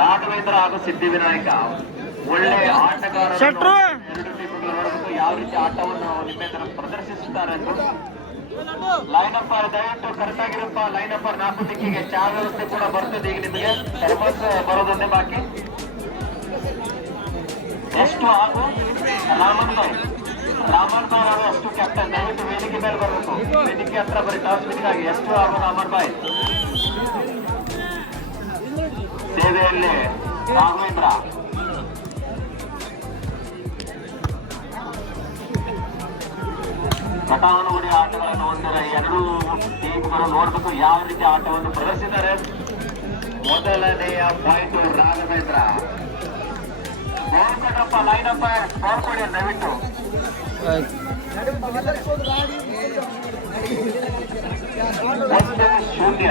ರಾಘವೇಂದ್ರ ಹಾಗೂ ಸಿದ್ಧಿವಿನಾಯಕ. ಒಳ್ಳೆ ಆಟಗಾರ ಶೆಟ್ರು. ಎರಡು ಟೀಮ್ಗಳು ನೋಡಬೇಕು ಯಾವ ರೀತಿ ಆಟವನ್ನು ನಿಮ್ಮೆದುರು ಪ್ರದರ್ಶಿಸುತ್ತಾರೆ ಅಂತ. ಲೈನ್ ಅಪ್ ದಯವಿಟ್ಟು ಕರೆಕ್ಟ್ ಆಗಿರಪ್ಪ. ಲೈನ್ ಅಪ್ ನಾಲ್ಕು ದಿಕ್ಕಿಗೆ ಚಾ ವ್ಯವಸ್ಥೆ ಕೂಡ ಬರ್ತದೆ ಈಗ ನಿಮಗೆ. ಥರ್ಮಸ್ ಬರೋದೊಂದೇ ಬಾಕಿ. ಎಷ್ಟು ಹಾಗೂ ರಾಮನ್ ಬಾಯ್ ರಾಮನ್ ಬಾಯ್ ಅವರು ಅಷ್ಟು ಕ್ಯಾಪ್ಟನ್ ದಯವಿಟ್ಟು ವೇದಿಕೆ ಮೇಲೆ ಬರಬೇಕು. ವೇದಿಕೆ ಹತ್ರ ಬರೀ ಟಾಸ್ ಮೀಟಿಂಗ್ ಎಷ್ಟು ಹಾಗೂ ರಾಮನ್ ಬಾಯ್ ಸೇವೆಯಲ್ಲಿ ರಾಘವೇಂದ್ರ. ಘಟಾನುಗುಡಿ ಆಟಗಳನ್ನು ಹೊಂದಿರ ಎರಡು ಟೀಮ್ಗಳು ನೋಡಬೇಕು ಯಾವ ರೀತಿ ಆಟವನ್ನು ಪ್ರದರ್ಶಿಸಿದ್ದಾರೆ. ಮೊದಲನೆಯ ಪಾಯಿಂಟ್ ರಾಘವೇಂದ್ರ. ಬಾಲ್ ಕೊಡಪ್ಪ ಲೈನ್ ಅಪ್ಪ ಬಾಲ್ ಕೊಡಿ ದಯವಿಟ್ಟು. ಒಂದು ಶೂನ್ಯ.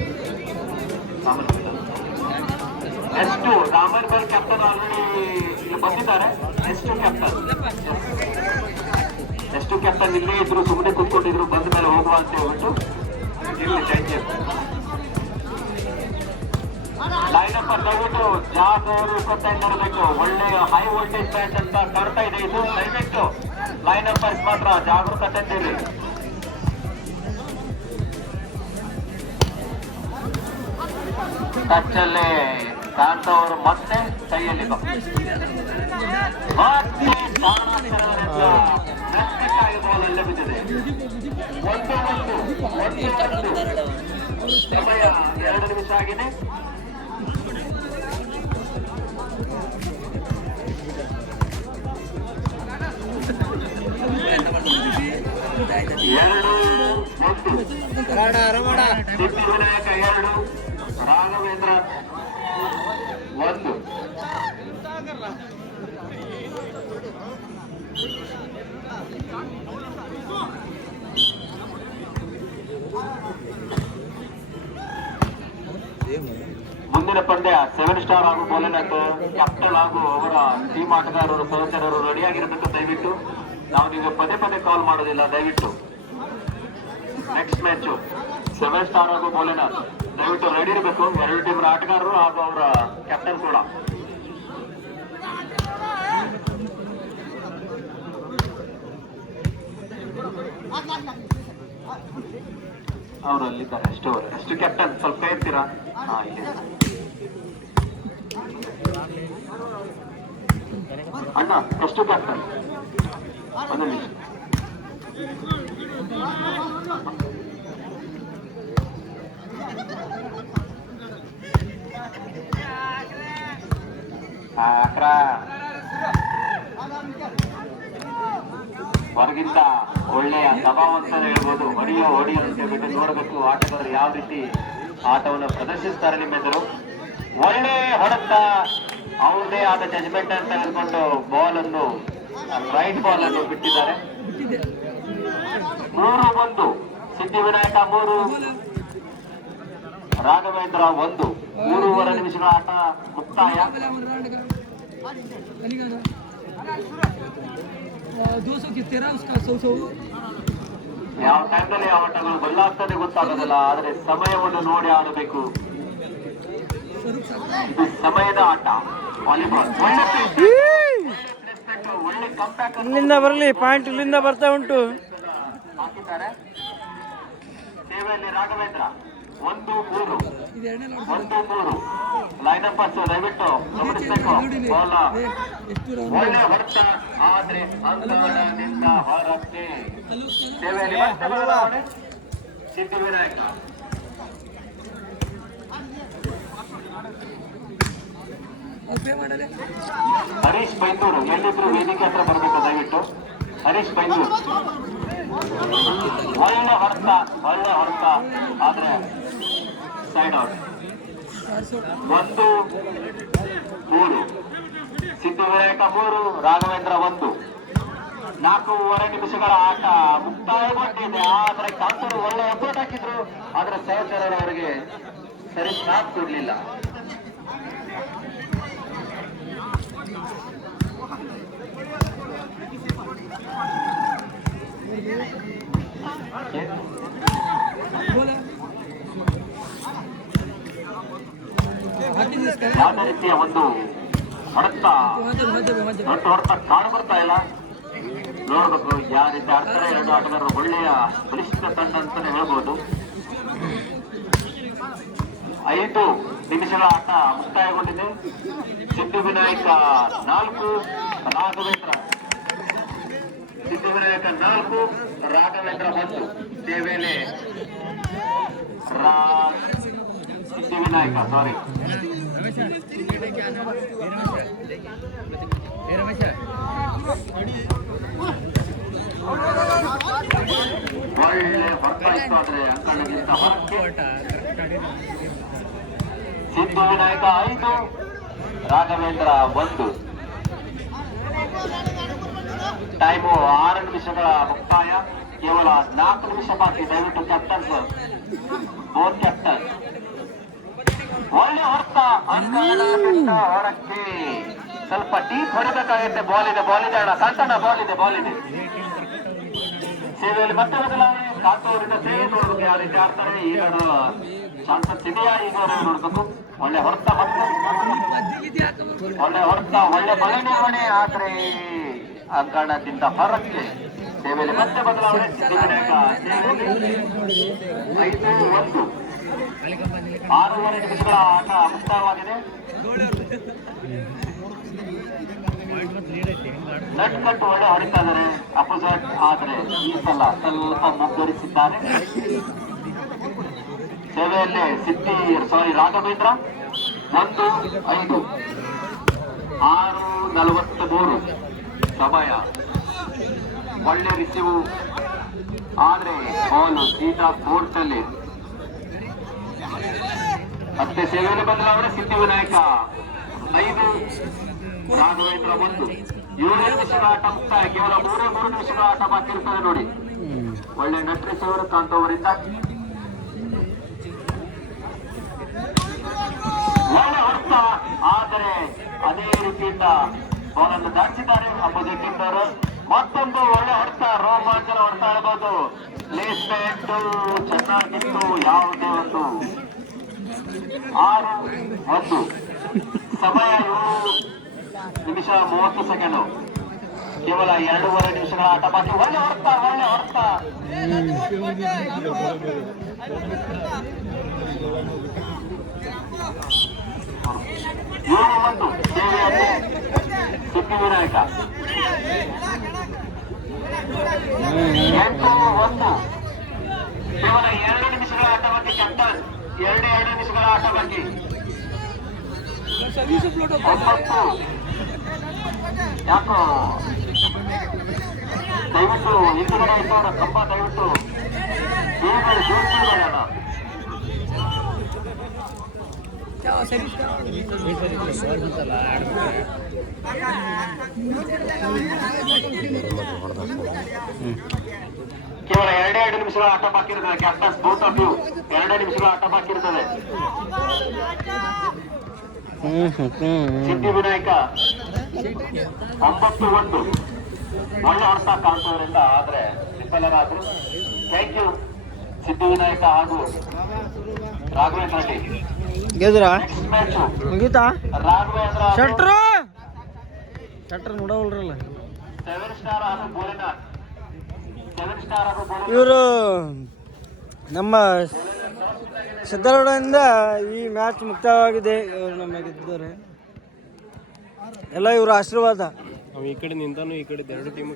ಎಷ್ಟು? ರಾಮನ್ ಬಲ್ ಕ್ಯಾಪ್ಟನ್ ಆಲ್ರೆಡಿ ಬಂದಿದ್ದಾರೆ. ಎಷ್ಟು ಕ್ಯಾಪ್ಟನ್ ಎಷ್ಟು ಕ್ಯಾಪ್ಟನ್ ಇಲ್ಲೇ ಇದ್ರು ಸುಮ್ಮನೆ ಕೂತ್ಕೊಂಡಿದ್ರು, ಬಂದ ಮೇಲೆ ಹೋಗುವ ಅಂತ ಹೇಳ್ಬಿಟ್ಟು. ಇಲ್ಲಿ ಲೈನ್ ಅಪ್ ದಯವಿಟ್ಟು ಅವರು ಇಪ್ಪತ್ತೈದು ನೋಡಬೇಕು. ಒಳ್ಳೆ ಹೈ ವೋಲ್ಟೇಜ್ ಬ್ಯಾಟ್ ಅಂತ ಕಾಡ್ತಾ ಇದೆ ಇದು. ದಯವಿಟ್ಟು ಲೈನ್ ಅಪ್ ಮಾತ್ರ ಜಾಗರೂಕತೆ ಟಚ್ಚಲ್ಲಿ ಕಾಣ್ತವರು ಮತ್ತೆ ಕೈಯಲ್ಲಿ ಬಿದ್ದಿದೆ ಒಂದು ಒಂದು ಸಮಯ ಎರಡು ನಿಮಿಷ ಆಗಿದೆ. ಎರಡು ಎರಡು. ರಾಘವೇಂದ್ರ. ಒಂದು. ಮುಂದಿನ ಪಂದ್ಯ ಸೆವೆನ್ ಸ್ಟಾರ್ ಹಾಗೂ ಬೋಲನಟ್ ಕ್ಯಾಪ್ಟನ್ ಹಾಗೂ ಅವರ ಟೀಮ್ ಆಟಗಾರರು ಸಹಚರರು ರೆಡಿಯಾಗಿರಬೇಕು ದಯವಿಟ್ಟು. ನಾವು ನಿಮಗೆ ಪದೇ ಪದೇ ಕಾಲ್ ಮಾಡೋದಿಲ್ಲ, ದಯವಿಟ್ಟು. ನೆಕ್ಸ್ಟ್ ಮ್ಯಾಚು ಸೆವೆನ್ ಸ್ಟಾರ್ ಹಾಗೂ ಬೋಲನರ್ ದಯವಿಟ್ಟು ರೆಡಿ ಇರಬೇಕು. ಎರಡು ಟೀಮ್ ಆಟಗಾರರು ಹಾಗೂ ಅವರ ಕ್ಯಾಪ್ಟನ್ ಕೂಡ. ಅವರು ಅಲ್ಲಿದ್ದಾರೆ ಎಷ್ಟು ಅವರು ಎಷ್ಟು ಕ್ಯಾಪ್ಟನ್ ಸ್ವಲ್ಪ ಇಲ್ಲಿ. ಅಣ್ಣ, ಎಷ್ಟು ಕ್ಯಾಪ್ಟನ್ ಒಂದು ಅಕ್ರ ಹೊರಗಿಂತ ಒಳ್ಳೆಯ ದಬಾವ್ ಅಂತ ಹೇಳ್ಬೋದು, ಹೊಡಿಯೋ ಹೊಡಿಯೋ ಅಂತ ಹೇಳ್ಬಿಟ್ಟು ನೋಡಬೇಕು ಆಟಗಾರರು ಯಾವ ರೀತಿ ಆಟವನ್ನು ಪ್ರದರ್ಶಿಸ್ತಾರೆ ನಿಮ್ಮೆದುರು. ಒಳ್ಳೆ ಹೊಡೆತ ಅವ್ರದೇ ಆದ ಜಜ್ಮೆಂಟ್ ಅಂತ ಹೇಳ್ಕೊಂಡು ಬಾಲ್ ಅನ್ನು ರೈಟ್ ಬಾಲ್ ಅನ್ನು ಬಿಟ್ಟಿದ್ದಾರೆ. ಮೂರು ಒಂದು, ಸಿದ್ಧಿವಿನಾಯಕ ಮೂರು. ರಾಘವೇಂದ್ರ ಒಂದು ಮೂರುವರೆ ನಿಮಿಷಗಳ ಆಟ ಮುಕ್ತಾಯ. ಯಾವ ಟೈಮ್ನಲ್ಲಿ ಯಾವ ಆಟಗಳು ಬದಲಾಗ್ತದೆ ಗೊತ್ತಾಗೋದಿಲ್ಲ ಆದರೆ ಸಮಯವನ್ನು ನೋಡಿ ಆಡಬೇಕು. ಇದು ಸಮಯದ ಆಟ ವಾಲಿಬಾಲ್. ಇಲ್ಲಿಂದ ಬರಲಿ ಪಾಯಿಂಟ್ ಇಲ್ಲಿಂದ ಬರ್ತಾ ಉಂಟು. ಹಾಕಿದ್ದಾರೆ. ಸೇವೆಯಲ್ಲಿ ರಾಘವೇಂದ್ರ. ಒಂದು ಮೂರು. ಒಂದು ಮೂರು. ಲೈನ್ ಅಪ್ ದಯವಿಟ್ಟು ಗಮನಿಸಬೇಕು. ಬಾಲ್. ಎಷ್ಟು ಒಳ್ಳೆ ಹೊಡೆತ. ಆದ್ರೆ ಅಂಗಡದಿಂದ ಹೊರಕ್ಕೆ ಸೇವೆಯಲ್ಲಿ ಮತ್ತೆ ಬದಲಾವಣೆ ಸಿದ್ಧಿವಿನಾಯಕ ಪೇ ಮಾಡಲೆ ಹರೀಶ್ ಬೈಂದೂರು ಎಲ್ಲಿದ್ರು ವೇದಿಕೆ ಹತ್ರ ಬರಬೇಕು ದಯವಿಟ್ಟು. ಹರೀಶ್ ಬೈಂದೂರು. ಒಳ್ಳೆ ಹೊರತ ಒಳ್ಳೆ ಹೊರತ ಆದ್ರೆ ಸೈಡ್ ಆಫ್ ಒಂದು, ಮೂರು. ಸಿದ್ದು ವಿನಾಯಕ ಮೂರು, ರಾಘವೇಂದ್ರ ಒಂದು. ನಾಲ್ಕೂವರೆ ನಿಮಿಷಗಳ ಆಟ ಮುಕ್ತಾಯಗೊಂಡಿದೆ. ಆದರೆ ಕಾಸರು ಒಳ್ಳೆ ಅಪ್ಡೇಟ್ ಹಾಕಿದ್ರು. ಆದರೆ ಸಹೋದರರು ಅವರಿಗೆ ಸರಿ ಸ್ನಾಪ್ ಕೊಡ್ಲಿಲ್ಲ. ಬೋಲ ಯಾವುದೇ ರೀತಿಯ ಒಂದು ಹೊಡೆತ? ದೊಡ್ಡ ಹೊಡೆತ ಕಾಡು ಬರ್ತಾ ಇಲ್ಲ. ನೋಡ್ಬೇಕು, ಯಾವ ರೀತಿ ಆಡ್ತಾರೆ. ಎರಡು ಆಟಗಾರರು ಒಳ್ಳೆಯ ಬಲಿಷ್ಠ ತಂಡ ಅಂತಾನೆ ಹೇಳ್ಬೋದು. ಐದು ನಿಮಿಷಗಳ ಆಟ ಮುಕ್ತಾಯಗೊಂಡಿದೆ. ಸಿದ್ದು ವಿನಾಯಕ ನಾಲ್ಕು, ರಾಘವೇಂದ್ರ ಸಿದ್ದು ವಿನಾಯಕ ನಾಲ್ಕು, ರಾಘವೇಂದ್ರ ಒಂದು. ದೇವೇಲೆ ರಾ ಸಿದ್ಧಿವಿನಾಯಕ ಸಾರಿ ಒಳ್ಳೆ ಹೊರತಾಯಿತು ಆದ್ರೆ ಅಂಕಣಗಿಂತ ಹೊರಕ್ಕೆ ಸಿದ್ದು ವಿನಾಯಕ ಐದು ರಾಘವೇಂದ್ರ ಒಂದು ಟೈಮು ಆರು ನಿಮಿಷಗಳ ಮುಕ್ತಾಯ ಕೇವಲ ನಾಲ್ಕು ನಿಮಿಷ ಬಾಕಿ ದಯವಿಟ್ಟು ಕ್ಯಾಪ್ಟನ್ಸ್ ಬೋತ್ ಕ್ಯಾಪ್ಟನ್ ಒಳ್ಳೆ ಹೊರತ ಹೊರಕ್ಕೆ. ಸ್ವಲ್ಪ ಡೀಪ್ ಹೊಡಿಬೇಕಾಗುತ್ತೆ ಬಾಲ್ ಇದೆ ಬಾಲ್ ಇದೆ ಅಣ್ಣ. ಸಣ್ಣ ಬಾಲ್ ಇದೆ ಬಾಲ್ ಇದೆ. ಸೇವೆಯಲ್ಲಿ ಮತ್ತೆ ಬದಲಾವಣೆ ಕಾಂತೂರಿನ ಸೇವೆ ನೋಡ್ಬೇಕು ಯಾವ ರೀತಿ ಆಡ್ತಾರೆ. ಈಗ ಚಾನ್ಸಸ್ ಇದೆಯಾ ಈಗ ನೋಡ್ಬೇಕು. ಒಳ್ಳೆ ಹೊರತ ಮತ್ತೆ ಒಳ್ಳೆ ಹೊರತ ಒಳ್ಳೆ ಮಳೆ ನಿರ್ವಹಣೆ ಆದ್ರೆ ಅಂಗಣದಿಂದ ಹೊರಕ್ಕೆ. ಸೇವೆಯಲ್ಲಿ ಮತ್ತೆ ಬದಲಾವಣೆ ಐದು ಒಂದು. ಆರೂವರೆ ನಿಮಿಷಗಳ ಆಟ ಮುಕ್ತಾಯವಾಗಿದೆ. ನಟ್ ಕಟ್ ಒಳ್ಳೆ ಹೊಡಿತಾ ಇದ್ದಾರೆ ಅಪೋಸಿಟ್ ಆದ್ರೆ ಈ ಸಲ ಸ್ವಲ್ಪ ಮುಂದುವರಿಸಿದ್ದಾರೆ ಸೇವೆಯಲ್ಲಿ ಸಿದ್ಧಿ ಸಾರಿ ರಾಘವೇಂದ್ರ, ಒಂದು, ಐದು, ಆರು ನಲವತ್ತ ಮೂರು ಸಮಯ. ಒಳ್ಳೆ ರಿಸೀವ್. ಆದ್ರೆ ಸೀತಾ ಕೋರ್ಟ್ ಅಲ್ಲಿ. ಮತ್ತೆ ಸೇವೆಯಲ್ಲಿ ಬದಲಾವಣೆ ಸಿದ್ಧಿವಿನಾಯಕ ಐದು ರಾಘವೇಂದ್ರ ಒಂದು. ಏಳೇ ನಿಮಿಷಗಳ ಆಟ ಮುಕ್ತಾಯ. ಕೇವಲ ಮೂರೇ ಮೂರು ನಿಮಿಷಗಳ ಆಟ ಬಾಕಿ ಇರ್ತದೆ ನೋಡಿ. ಒಳ್ಳೆ ನಟ್ ಸೇವರು ಕಾಂತವರಿಂದ ಒಳ್ಳೆ ಹೊಡೆತ ಆದರೆ ಅದೇ ರೀತಿಯಿಂದ ಅವರನ್ನು ದಾಟಿಸಿದ್ದಾರೆ ಅಪೋಸಿಟ್ ಮತ್ತೊಂದು ಒಳ್ಳೆ ಹೊಡೆತ ರೋಮಾಂಚನ ಹೊಡ್ತಾ ಇರ್ಬೋದು. ಪ್ಲೇಸ್ಮೆಂಟ್ ಚೆನ್ನಾಗಿತ್ತು. ಯಾವುದೇ ಒಂದು ಆರು, ಒಂದು. ಸಮಯ ನಿಮಿಷ ಮೂವತ್ತು ಸೆಕೆಂಡು. ಕೇವಲ ಎರಡೂವರೆ ನಿಮಿಷಗಳ ಆಟ ಬಾಕಿ. ಒಳ್ಳೆ ಹೊಡೆತ ಒಳ್ಳೆ ಹೊಡೆತ ಏಳು ಒಂದು ಸೇವೆಯಲ್ಲಿ ಸಿದ್ಧಿವಿನಾಯಕ ಎಂಟು ಒಂದು. ಕೇವಲ ಎರಡು ನಿಮಿಷಗಳ ಆಟ ಬಾಕಿ ಕ್ಯಾಪ್ಟನ್ ಎರಡು ಎರಡು ನಿಮಿಷಗಳ ಆಟವಾಗಿ ಯಾಕೋ? ದಯವಿಟ್ಟು ಹಿಂದುಗಡೆ ಇದ್ದವರ ಕಂಬ ದಯವಿಟ್ಟು. ದೇವರು ಜೋಡಿಸಿಕೊಳ್ಳೋಣ ಕೇವಲ ನಿಮಿಷಗಳ ಆಟ ಬಾಕಿ ಇರ್ತದೆ. ಕ್ಯಾಪ್ಟನ್ಸ್ ಬೋತ್ ಆಫ್ ಯು ಎರಡೇ ನಿಮಿಷಗಳ ಆಟ ಬಾಕಿ ಇರ್ತದೆ. ಸಿದ್ಧಿ ವಿನಾಯಕ ಒಂಬತ್ತು ಒಂದು. ಒಳ್ಳೆ ಅರ್ಥ ಕಾಣ್ತದ್ರಿಂದ ಆದ್ರೆ ವಿಫಲರಾದ್ರು. ಥ್ಯಾಂಕ್ ಯು ಸಿದ್ಧಿ ವಿನಾಯಕ ಹಾಗೂ ರಾಘವೇಂದ್ರ ರೆಡ್ಡಿ. ರಾಘವೇಂದ್ರ ಶಟ್ರು! ಶಟ್ರ್ ನೋಡವಲ್ರಲ್ಲ. ಸೆವೆನ್ ಸ್ಟಾರ್ ಹಾಗೂ ಭೋಲೆನಾಥ್ ಸೆವೆನ್ ಸ್ಟಾರ್ ಹಾಗೂ ಭೋಲೆನಾಥ್ ಇವರು ನಮ್ಮ ಸಿದ್ದಗೌಡದಿಂದ ಈ ಮ್ಯಾಚ್ ಮುಕ್ತವಾಗಿದೆ ಇವರು ನಮ್ಮ ಗೆದ್ದಿದ್ದಾರೆ ಎಲ್ಲ ಇವರ ಆಶೀರ್ವಾದ. ಅವ ಈ ಕಡೆ ನಿಂತಾನು ಈ ಕಡೆ ಎರಡು ಟೀಮ್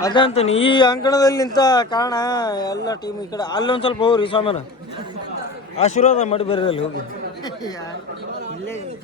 ಅದಂತೀನಿ ಈ ಅಂಕಣದಲ್ಲಿ ನಿಂತ ಕಾರಣ ಎಲ್ಲ ಟೀಮ್ ಈ ಕಡೆ ಅಲ್ಲೊಂದು ಸ್ವಲ್ಪ ಹೋಗ್ರಿ ಸಾಮಾನ ಆಶೀರ್ವಾದ ಮಾಡಿ ಬೇರೆ ಅಲ್ಲಿ ಹೋಗಿ